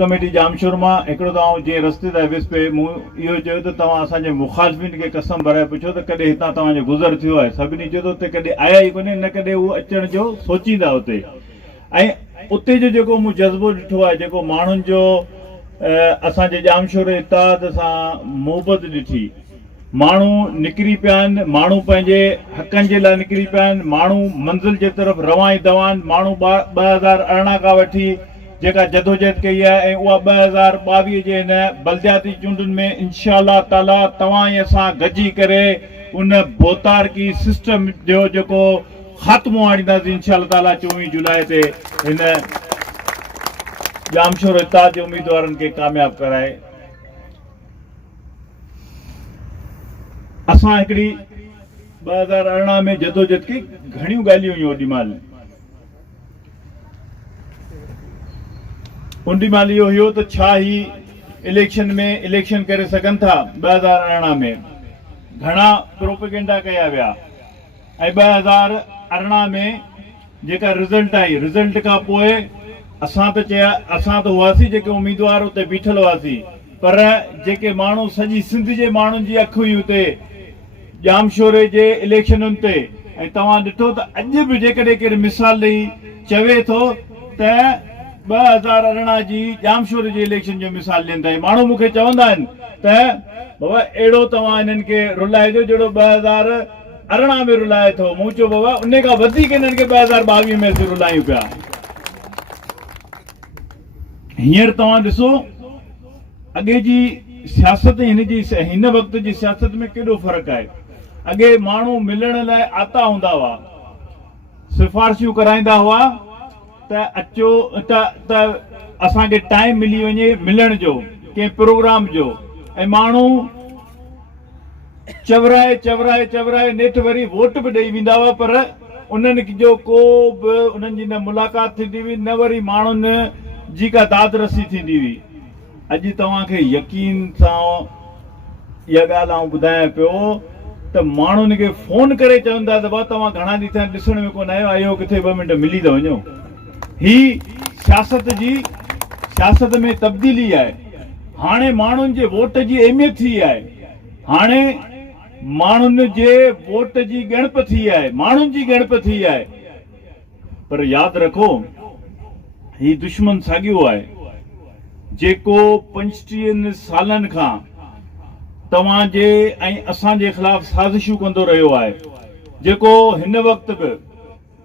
कमेटी जामशोर में हिकिड़ो तव्हां जे रस्ते ते विस पे मूं इहो चयो त तव्हां असांजे मुखालफ़िन खे कसम भराए पुछो त कॾहिं हितां तव्हांजो गुज़र थियो आहे। सभिनी चयो त उते कॾहिं आया ई कोन्हे, न कॾहिं उहो अचण जो सोचींदा उते। ऐं उते जो जेको मूं जज़्बो ॾिठो आहे, जेको माण्हुनि जो असांजे जामशोर इत्तेहाद सां मोहबत ॾिठी, माण्हू निकिरी पिया आहिनि, माण्हू पंहिंजे हक़नि जे लाइ निकिरी पिया आहिनि, माण्हू मंज़िल जे तरफ़ रवां ई दवा आहिनि। माण्हू 2018 खां वठी जेका जदोजहद कई आहे ऐं उहा 2022 जे हिन बलदियाती चूंडुनि में इंशाअल्लाह ताला तव्हां ऐं असां गॾिजी करे उन बोतारकी सिस्टम जो जेको ख़ात्मो आणींदासीं इंशाअल्लाह ताला 24 जुलाई ते हिन जामशोर इत्तेहाद जे उम्मीदवारनि खे कामयाब कराए। असां हिकिड़ी 2018 में जदोजहद कई, घणियूं ॻाल्हियूं हुयूं ओॾी महिल। उन महिल इहो हुयो त छा ही इलेक्शन में इलेक्शन करे सघनि था। 2018 में घणा प्रोपेगेंडा कया विया ऐं 2018 में जेका रिज़ल्ट आई, रिज़ल्ट खां पोइ असां त हुआसीं जेके उम्मीदवार उते बीठल हुआसीं, पर जेके माण्हू सॼी सिंध जे माण्हुनि जी अखि हुई उते जामशोरे जे इलेक्शनुनि ते। ऐं तव्हां ॾिठो त अॼु बि जेकॾहिं केरु मिसाल ॾेई चवे थो त 2018 जी जामशोर जे इलेक्शन जो मिसाल ॾियनि था। माण्हू मूंखे चवंदा आहिनि त बाबा अहिड़ो तव्हां हिननि खे रुलाइजो जहिड़ो 2018 में रुलाए थो। मूं चयो बाबा उन खां वधीक हिननि खे 2022 में असीं रुलायूं पिया। हींअर तव्हां ॾिसो अॻे जी सियासत हिन वक़्त जी सियासत में केॾो फ़र्क़ु आहे। अॻे माण्हू मिलण लाइ आता हूंदा हुआ, सिफ़ारिशूं कराईंदा हुआ त अचो त असांखे टाइम मिली वञे मिलण जो, कंहिं प्रोग्राम जो, ऐं माण्हू चवराए नेठ वरी वोट बि ॾेई वेंदा हुआ, पर उन्हनि जो को बि उन्हनि जी न मुलाक़ात थींदी हुई, न वरी माण्हुनि जी का दादरसी थींदी हुई। अॼु तव्हांखे यकीन सां इहा ॻाल्हि आउं ॿुधायां पियो त माण्हुनि खे फ़ोन करे चवनि था त भाउ तव्हां घणा ॾींहं थिया ॾिसण में कोन आयो किथे 2 मिंट मिली था वञो। ही सियासत में तब्दीली आहे। हाणे माण्हुनि जे वोट जी अहमियत थी आहे, हाणे माण्हुनि जे वोट जी ॻणप थी आहे, माण्हुनि जी ॻणप थी आहे। पर यादि रखो ही दुश्मन साॻियो आहे जेको 35 सालनि खां तव्हांजे ऐं असांजे ख़िलाफ़ साज़िशूं कंदो रहियो आहे, जेको हिन वक़्त बि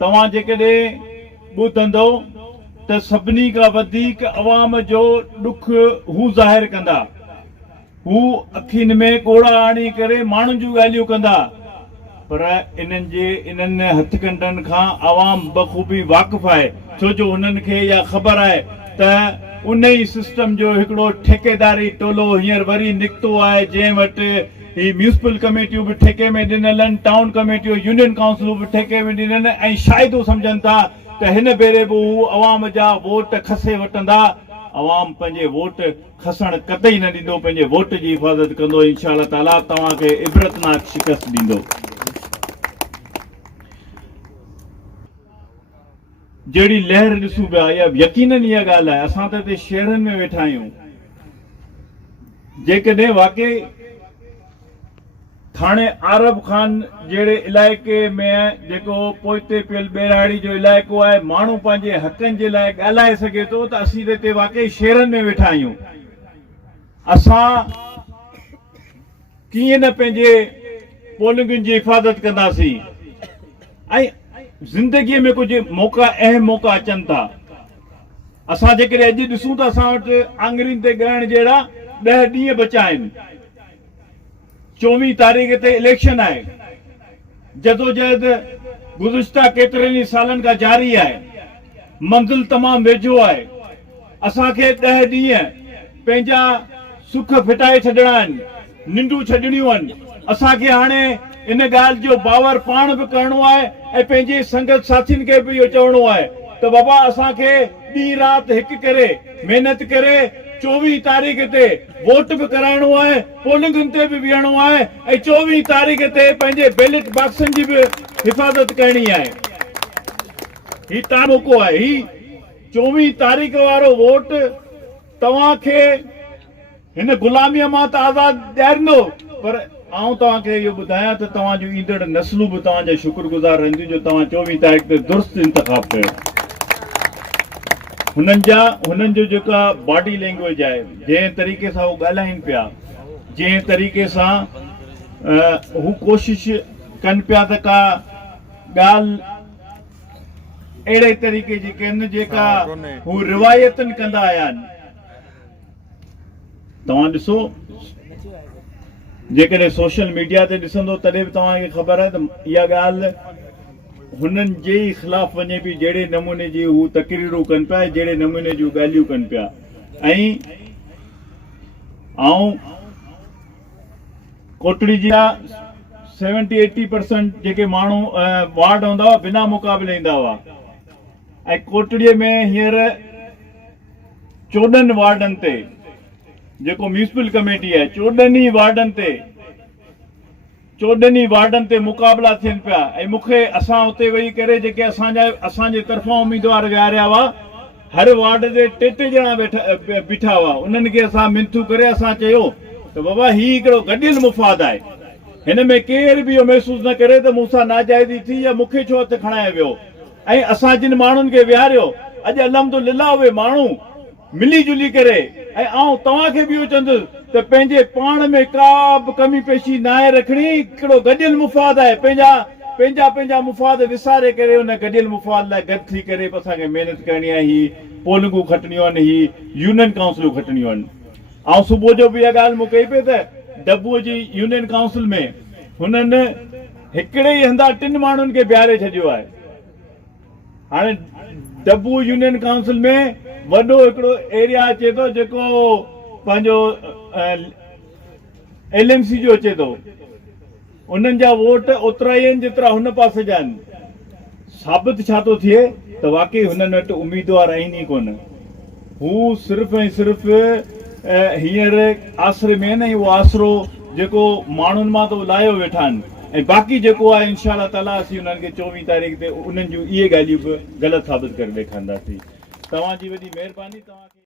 तव्हां जेकॾहिं ॿुधंदो त सभिनी खां वधीक अवाम जो ॾुख हू ज़ाहिर कंदा, हू अखियुनि में ॻोड़ा आणी करे माण्हुनि जूं ॻाल्हियूं कंदा। पर इन्हनि हथकंडनि खां अवाम बख़ूबी वाक़िफ़ आहे, छो जो हुननि खे इहा ख़बर आहे त उन ई सिस्टम जो हिकिड़ो ठेकेदारी टोलो हींअर वरी निकितो आहे, जंहिं वटि ही म्यूनिसिपल कमेटियूं बि ठेके में ॾिनल आहिनि, टाउन कमेटियूं, यूनियन काउंसिलूं बि ठेके में ॾिनल आहिनि, ऐं शायदि सम्झनि था त हिन भेरे बि हू अवाम जा वोट खसे वठंदा। अवाम पंहिंजे वोट खसण कतई न ॾींदो, पंहिंजे वोट जी हिफ़ाज़त कंदो। इंशाअल्लाह ताला तव्हांखे इबरतनाक शिकस्त ॾींदो। जहिड़ी लहर ॾिसूं पिया, इहा यकीनन इहा ॻाल्हि आहे। असां त हिते शहरनि में वेठा आहियूं, जेकॾहिं वाकई थाणे आरब खान जहिड़े इलाइक़े में जेको पोइते पियल ॿेराड़ी जो इलाइक़ो आहे, माण्हू पंहिंजे हक़नि जे लाइ ॻाल्हाए सघे थो, त असीं त हिते वाकई शहरनि में वेठा आहियूं। असां कीअं न पंहिंजे पोलिंगुनि जी हिफ़ाज़त कंदासीं। ऐं ज़िंदगीअ में कुझु अहम मौक़ा अचनि था। असां जेकॾहिं अॼु ॾिसूं त असां वटि आङुरियुनि ते ॻणण जहिड़ा 10 ॾींहं बचा आहिनि। 24 तारीख़ ते इलेक्शन आहे। जदोजहद गुज़िश्ता केतिरनि ई सालनि खां जारी आहे। मंज़िल तमामु वेझो आहे। असांखे 10 ॾींहं पंहिंजा सुख फिटाए छॾणा आहिनि, निंडूं छॾणियूं आहिनि। असांखे हाणे इन ॻाल्हि जो बावर पाण बि करणो आहे ऐं पंहिंजे संगत साथियुनि खे बि इहो चवणो आहे त बाबा असांखे ॾींहुं राति हिकु करे महिनत करे 24 तारीख़ ते वोट बि कराइणो आहे, पोलिंगुनि ते बि बीहणो आहे ऐं 24 तारीख़ ते पंहिंजे बैलेट बॉक्सनि जी बि हिफ़ाज़त करणी आहे। ही तव्हां मौक़ो आहे। ही 24 तारीख़ वारो वोट तव्हांखे हिन ग़ुलामीअ मां त आज़ाद ॾियारींदो, पर आउं तव्हांखे इहो ॿुधायां त तव्हां जूं ईंदड़ नस्लूं बि तव्हांजा शुक्रगुज़ार रहंदियूं जो तव्हां 24 तारीख़ ते दुरुस्त इंतख़ाब कयो। हुननि जो जेका बॉडी लैंग्वेज आहे, जंहिं तरीक़े सां हू ॻाल्हाइनि पिया, जंहिं तरीक़े सां हू कोशिश कनि पिया त का ॻाल्हि अहिड़े तरीक़े जी कनि जेका हू रिवायतनि कंदा आया आहिनि। तव्हां ॾिसो, जेकॾहिं सोशल मीडिया ते ॾिसंदो तॾहिं बि तव्हांखे ख़बर आहे त इहा ॻाल्हि हुननि जे ई ख़िलाफ़ वञे पई, जहिड़े नमूने जी हू तकरीरूं कनि पिया, जहिड़े नमूने जूं ॻाल्हियूं कनि पिया। ऐं आउं कोटड़ी जी 70-80% जेके माण्हू वार्ड हूंदा हुआ बिना मुक़ाबले ईंदा हुआ, ऐं कोटड़ीअ में हींअर 14 वार्डनि ते जेको म्यूनिसिपल कमेटी आहे, 14 वार्डनि ते मुक़ाबला थियनि पिया। ऐं मूंखे असां उते वेही करे जेके असांजे तरफ़ां उम्मीदवार विहारिया हुआ, हर वार्ड ते 3 ॼणा बीठा हुआ। उन्हनि खे असां मिनथू करे असां चयो त बाबा ही हिकिड़ो गॾियल मुफ़ाद आहे, हिन में केर बि इहो महसूस न करे त मूंसां नाजाइज़ी थी या मूंखे छो हथु खणाए वियो। ऐं असां जिन माण्हुनि खे विहारियो, अॼु अल्हम्दुलिल्लाह उहे माण्हू मिली जुली करे, ऐं आउं तव्हांखे बि इहो चवंदुसि त पंहिंजे पाण में का बि कमी पेशी न आहे रखणी। हिकिड़ो गॾियल मुफ़ाद आहे, पंहिंजा मुफ़ाद विसारे करे उन गॾियल मुफ़ाद लाइ गॾु थी करे असांखे महिनत करणी आहे। ही पोलिंगूं खटणियूं आहिनि, ही यूनियन काउंसिलूं खटणियूं आहिनि। ऐं सुबुह जो बि इहा ॻाल्हि मूं कई पई त डब्बूअ जी यूनियन काउंसिल में हुननि हिकिड़े ई हंधा 3 माण्हुनि खे बीहारे छॾियो आहे। हाणे डब्बू यूनियन काउंसिल में वॾो हिकिड़ो एरिया अचे थो जेको पंहिंजो LMC जो अचे थो, उन्हनि जा वोट ओतिरा ई आहिनि जेतिरा हुन पासे जा आहिनि। साबित छा थो थिए त वाकई हुननि वटि उम्मीदवार आहिनि ई कोन। हू सिर्फ़ु ऐं सिर्फ़ु हींअर आसिरे में न, उहो आसिरो जेको माण्हुनि मां त लाहियो वेठा आहिनि, ऐं बाक़ी जेको आहे इंशाअल्लाह ताला असीं उन्हनि खे 24 तारीख़ ते उन्हनि जूं इहे ॻाल्हियूं बि ग़लति साबित करे ॾेखारींदासीं। तव्हांजी वॾी महिरबानी। तव्हांखे